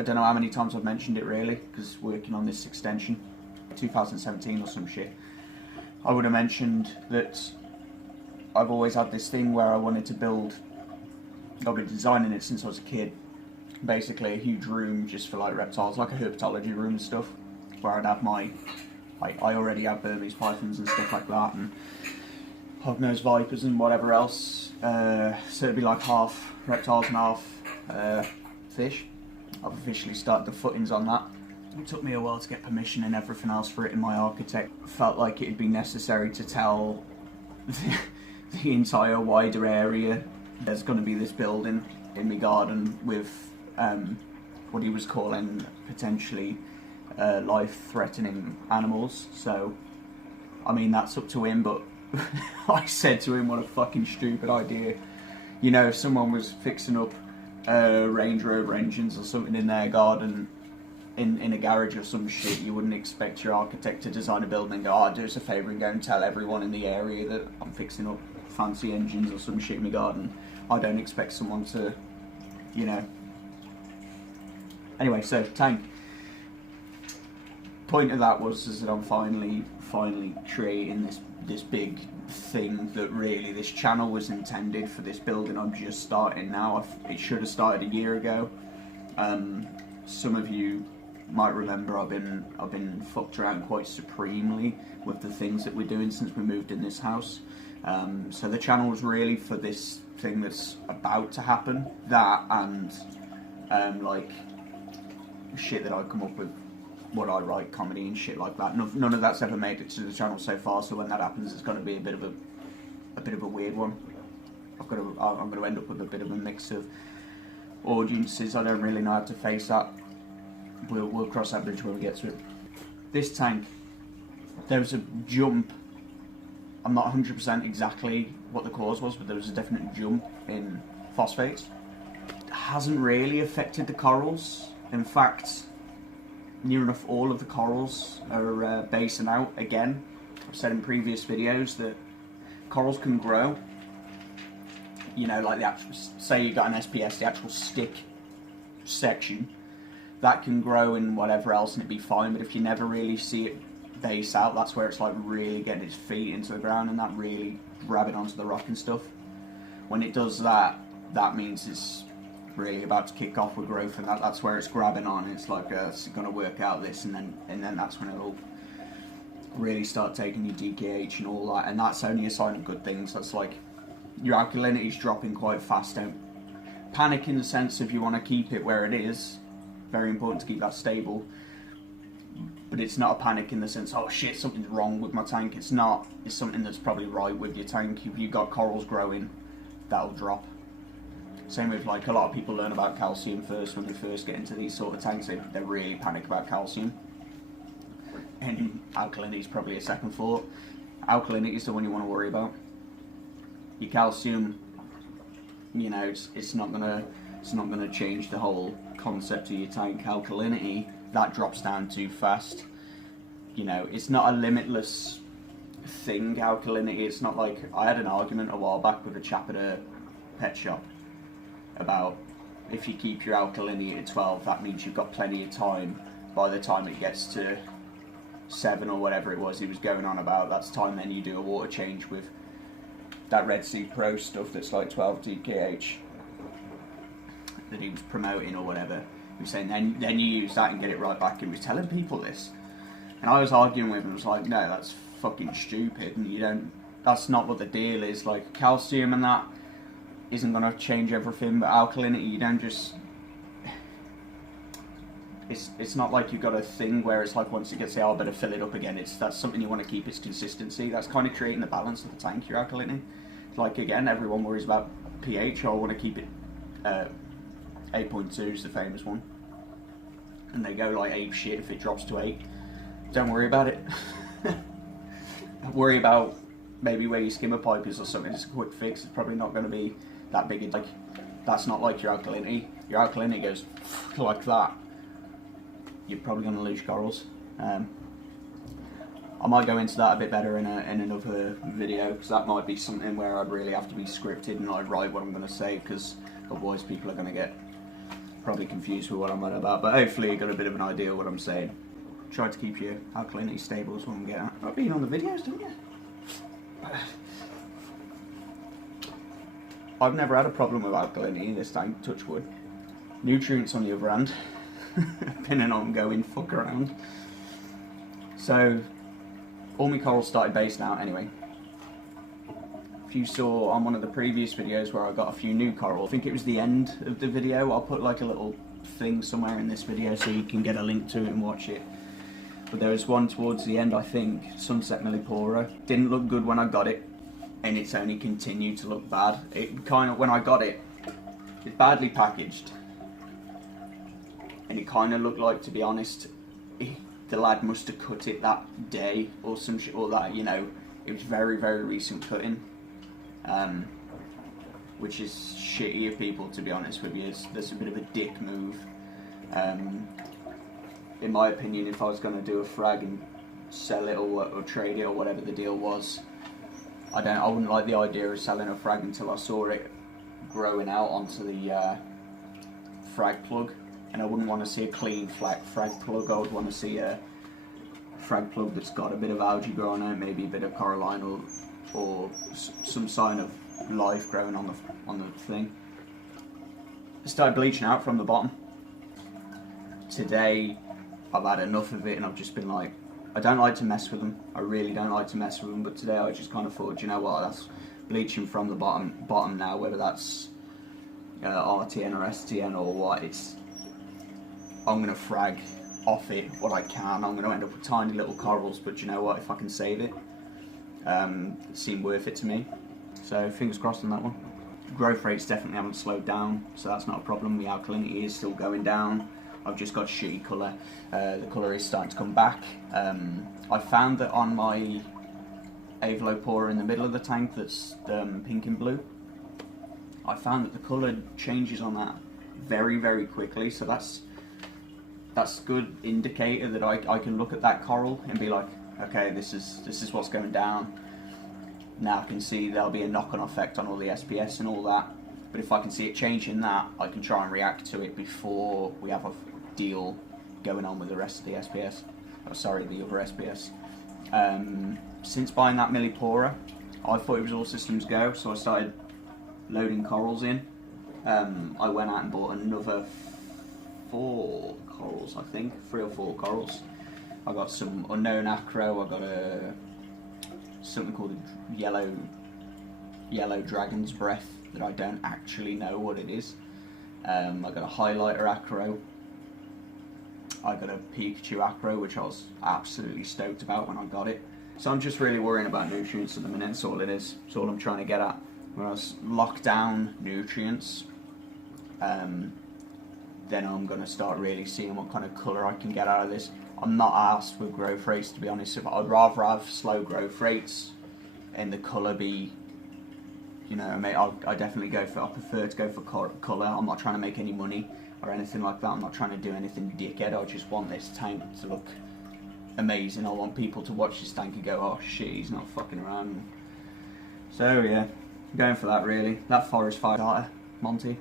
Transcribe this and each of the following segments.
I don't know how many times I've mentioned it really, because working on this extension, 2017 or some shit, I would have mentioned that I've always had this thing where I wanted to build, I've been designing it since I was a kid, basically a huge room just for like reptiles, like a herpetology room and stuff, where I'd have my, like, I already have Burmese pythons and stuff like that, and hog-nosed vipers and whatever else, so it'd be like half reptiles and half fish. I've officially started the footings on that. It took me a while to get permission and everything else for it, and my architect felt like it'd be necessary to tell the entire wider area there's going to be this building in my garden with what he was calling potentially life-threatening animals. So, I mean, that's up to him, but I said to him, what a fucking stupid idea. You know, if someone was fixing up Range Rover engines or something in their garden in a garage or some shit, you wouldn't expect your architect to design a building and go, oh, do us a favour and go and tell everyone in the area that I'm fixing up fancy engines or some shit in my garden. I don't expect someone to, you know. Anyway, so tank. Point of that was is that I'm finally creating this big thing that really this channel was intended for. This building I'm just starting now. It should have started a year ago. Some of you might remember I've been fucked around quite supremely with the things that we're doing since we moved in this house. So the channel was really for this thing that's about to happen. That and like shit that I come up with, what I write, comedy and shit like that. None of that's ever made it to the channel so far. So when that happens, it's going to be a bit of a weird one. I'm going to end up with a bit of a mix of audiences. I don't really know how to face that. We'll cross that bridge when we get to it. This tank, there was a jump. I'm not 100% exactly what the cause was, but there was a definite jump in phosphates. It hasn't really affected the corals. In fact, near enough all of the corals are basing out again. I've said in previous videos that corals can grow. You know, like the actual, say you got an SPS, the actual stick section, that can grow and whatever else and it'd be fine, but if you never really see it base out, that's where it's like really getting its feet into the ground and that really grabbing onto the rock and stuff. When it does that, that means it's really about to kick off with growth, and that's where it's grabbing on. It's like it's going to work out this, and then that's when it'll really start taking your DKH and all that, and that's only a sign of good things. That's like your alkalinity's dropping quite fast. Don't panic in the sense of you want to keep it where it is. Very important to keep that stable, but it's not a panic in the sense, oh shit, something's wrong with my tank. It's not. It's something that's probably right with your tank. If you've got corals growing, that'll drop. Same with, like, a lot of people learn about calcium first when they first get into these sort of tanks. They really panic about calcium. And alkalinity is probably a second thought. Alkalinity is the one you want to worry about. Your calcium, you know, it's not gonna change the whole concept of your tank. Alkalinity, that drops down too fast. You know, it's not a limitless thing, alkalinity. It's not like, I had an argument a while back with a chap at a pet shop about if you keep your alkalinity at 12, that means you've got plenty of time. By the time it gets to 7 or whatever it was he was going on about, that's time then you do a water change with that Red Sea Pro stuff that's like 12 DKH that he was promoting or whatever. He was saying then you use that and get it right back, and he was telling people this. And I was arguing with him, I was like, no, that's fucking stupid, and you don't, that's not what the deal is. Like, calcium and that isn't going to change everything, but alkalinity, you don't just, it's not like you've got a thing where it's like once it gets there, I better fill it up again. That's something you want to keep, its consistency. That's kind of creating the balance of the tank, your alkalinity. Like, again, everyone worries about pH. I want to keep it 8.2 is the famous one, and they go like ape shit if it drops to 8. Don't worry about it. Worry about maybe where your skimmer pipe is or something. It's a quick fix. It's probably not going to be that big. Like, that's not like your alkalinity. Your alkalinity goes like that, you're probably going to lose corals. I might go into that a bit better in another video, because that might be something where I'd really have to be scripted and I'd write what I'm going to say, because otherwise people are going to get probably confused with what I'm on about, but hopefully you got a bit of an idea of what I'm saying. Try to keep your alkalinity stable is what I'm getting at. I've been on the videos, didn't you? I've never had a problem with alkalinity in this tank, touch wood. Nutrients on the other hand, been an ongoing fuck around. So, all my corals started basing out anyway. If you saw on one of the previous videos where I got a few new coral, I think it was the end of the video, I'll put like a little thing somewhere in this video so you can get a link to it and watch it. But there was one towards the end, I think, Sunset Millipora. Didn't look good when I got it, and it's only continued to look bad. It kind of, when I got it, it's badly packaged. And it kind of looked like, to be honest, the lad must have cut it that day or some shit, or that, you know, it was very, very recent cutting. Which is shitty of people, to be honest with you. There's a bit of a dick move. In my opinion, if I was going to do a frag and sell it or trade it or whatever the deal was, I wouldn't like the idea of selling a frag until I saw it growing out onto the frag plug, and I wouldn't want to see a clean frag plug. I would want to see a frag plug that's got a bit of algae growing out, maybe a bit of coralline or some sign of life growing on the thing. It started bleaching out from the bottom. Today I've had enough of it and I've just been like, I don't like to mess with them. I really don't like to mess with them, but today I just kind of thought, you know what, that's bleaching from the bottom now, whether that's RTN or STN or what, I'm going to frag off it what I can. I'm going to end up with tiny little corals, but you know what, if I can save it, it seemed worth it to me. So fingers crossed on that one. Growth rates definitely haven't slowed down, so that's not a problem. The alkalinity is still going down. I've just got shitty colour. The colour is starting to come back. I found that on my Avalopora in the middle of the tank that's pink and blue, I found that the colour changes on that very, very quickly, so that's a good indicator that I can look at that coral and be like, okay, this is what's going down. Now I can see there'll be a knock-on effect on all the SPS and all that, but if I can see it changing that, I can try and react to it before we have a deal going on with the rest of the SPS. Oh, sorry, the other SPS. Since buying that Millipora, I thought it was all systems go, so I started loading corals in. I went out and bought another 4 corals, I think, 3 or 4 corals. I got some unknown acro, I got something called a yellow dragon's breath that I don't actually know what it is. I got a highlighter acro. I got a Pikachu acro, which I was absolutely stoked about when I got it. So I'm just really worrying about nutrients at the minute, that's all it is. That's all I'm trying to get at. When I lock down nutrients, then I'm going to start really seeing what kind of colour I can get out of this. I'm not arsed with growth rates, to be honest. I'd rather have slow growth rates and the colour be, you know, I definitely I prefer to go for colour. I'm not trying to make any money or anything like that. I'm not trying to do anything dickhead. I just want this tank to look amazing. I want people to watch this tank and go, oh shit, he's not fucking around. So yeah, I'm going for that really. That forest fire starter, Monty.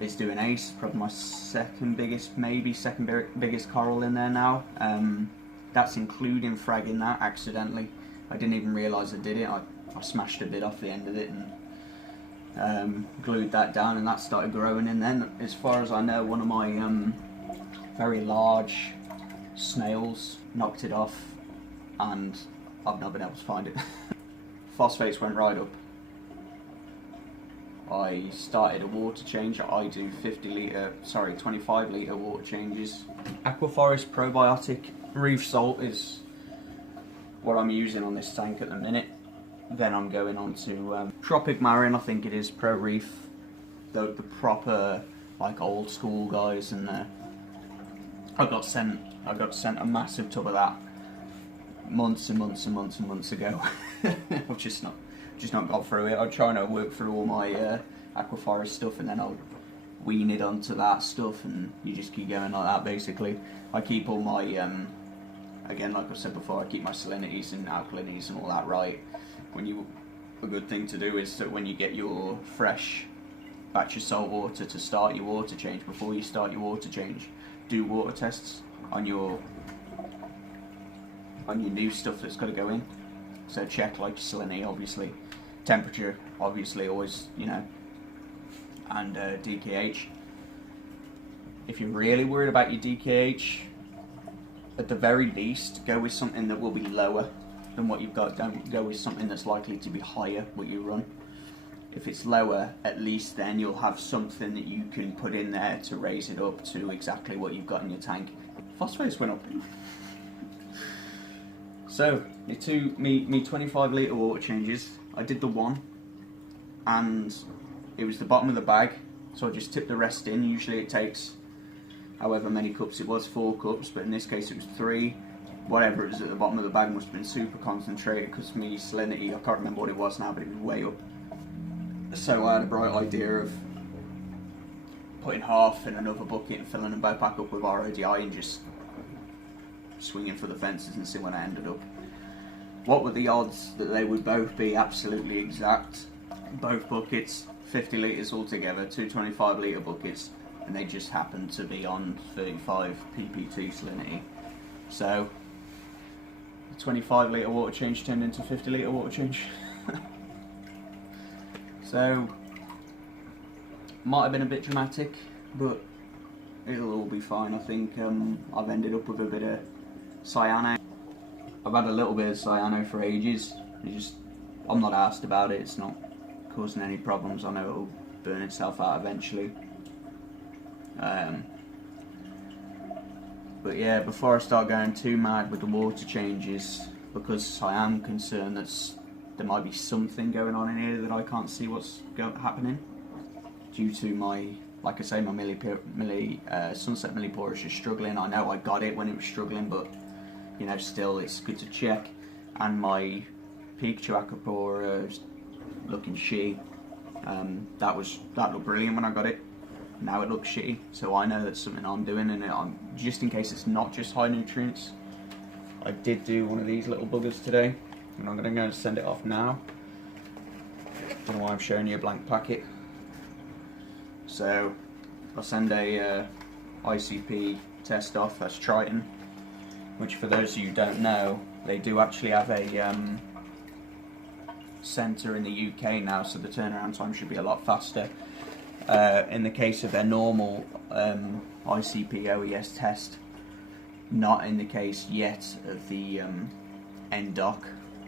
It's doing ace, probably my second biggest coral in there now. That's including fragging that accidentally. I didn't even realise I did it. I smashed a bit off the end of it and glued that down, and that started growing. And then, as far as I know, one of my very large snails knocked it off, and I've not been able to find it. Phosphates went right up. I started a water change. I do 25 litre water changes. Aquaforest probiotic reef salt is what I'm using on this tank at the minute. Then I'm going on to Tropic Marin, I think it is, Pro Reef, the proper like old school guys, and I got sent a massive tub of that months and months and months and months ago. I've just not got through it. I try and work through all my Aquaforest stuff, and then I'll wean it onto that stuff, and you just keep going like that basically. I keep all my, again like I said before, I keep my salinities and alkalinities and all that right. A good thing to do is that when you get your fresh batch of salt water to start your water change. Before you start your water change, do water tests on your new stuff that's got to go in. So check like salinity, obviously, temperature, obviously, always, you know, and DKH. If you're really worried about your DKH, at the very least, go with something that will be lower than what you've got. Don't go with something that's likely to be higher what you run. If it's lower, at least then you'll have something that you can put in there to raise it up to exactly what you've got in your tank. Phosphates went up. So, me 25 litre water changes, I did the one, and it was the bottom of the bag, so I just tipped the rest in. Usually it takes however many cups it was, 4 cups, but in this case it was 3. Whatever it was at the bottom of the bag must have been super concentrated, because me salinity, I can't remember what it was now, but it was way up. So I had a bright idea of putting half in another bucket and filling them both back up with RODI and just swinging for the fences and see when I ended up. What were the odds that they would both be absolutely exact? Both buckets, 50 litres altogether, 2 25 litre buckets, and they just happened to be on 35 ppt salinity. So the 25 litre water change turned into 50 litre water change. So might have been a bit dramatic, but it'll all be fine. I think I've ended up with a bit of cyano. I've had a little bit of cyano for ages. I'm not asked about it. It's not causing any problems. I know it'll burn itself out eventually. But yeah, before I start going too mad with the water changes, because I am concerned that there might be something going on in here that I can't see what's happening due to my, like I say, my sunset milliporous is struggling. I know I got it when it was struggling, but you know, still it's good to check. And my Pikachu Acropora is looking shitty. That looked brilliant when I got it. Now it looks shitty, so I know that's something I'm doing, and just in case it's not just high nutrients. I did do one of these little buggers today, and I'm going to go and send it off now. Don't know why I'm showing you a blank packet. So I'll send a ICP test off. That's Triton, which for those of you who don't know, they do actually have a centre in the UK now, so the turnaround time should be a lot faster. In the case of their normal ICP OES test, not in the case yet of the NDOC,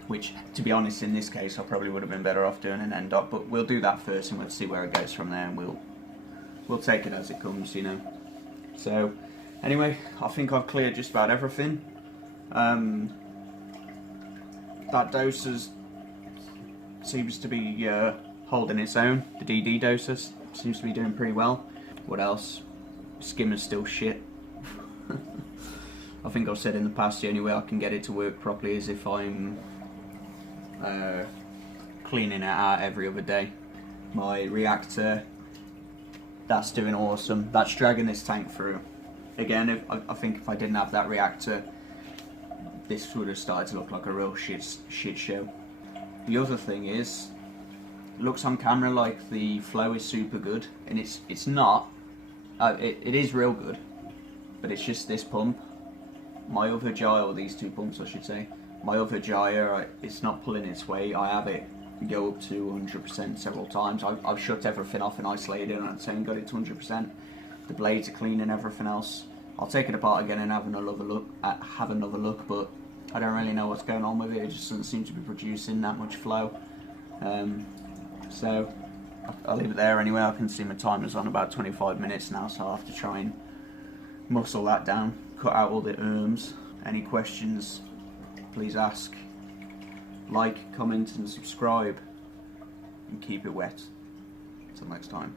which, to be honest, in this case I probably would have been better off doing an NDOC, but we'll do that first and we'll see where it goes from there, and we'll take it as it comes, you know. So anyway, I think I've cleared just about everything. That dose seems to be holding its own. The DD doses seems to be doing pretty well. What else? Skimmer's still shit. I think I've said in the past the only way I can get it to work properly is if I'm cleaning it out every other day. My reactor, that's doing awesome. That's dragging this tank through. Again, I think if I didn't have that reactor, this would have started to look like a real shit show. The other thing is, looks on camera like the flow is super good, and it's not. It is real good, but it's just this pump. My other gyre, or these two pumps I should say, my other gyre, it's not pulling its weight. I have it go up to 100% several times. I've shut everything off and isolated it and got it to 100%. The blades are clean and everything else. I'll take it apart again and have another look, but I don't really know what's going on with it. It just doesn't seem to be producing that much flow. So I'll leave it there anyway. I can see my timer's on about 25 minutes now, so I'll have to try and muscle that down, cut out all the ums. Any questions, please ask. Like, comment and subscribe, and keep it wet. Until next time.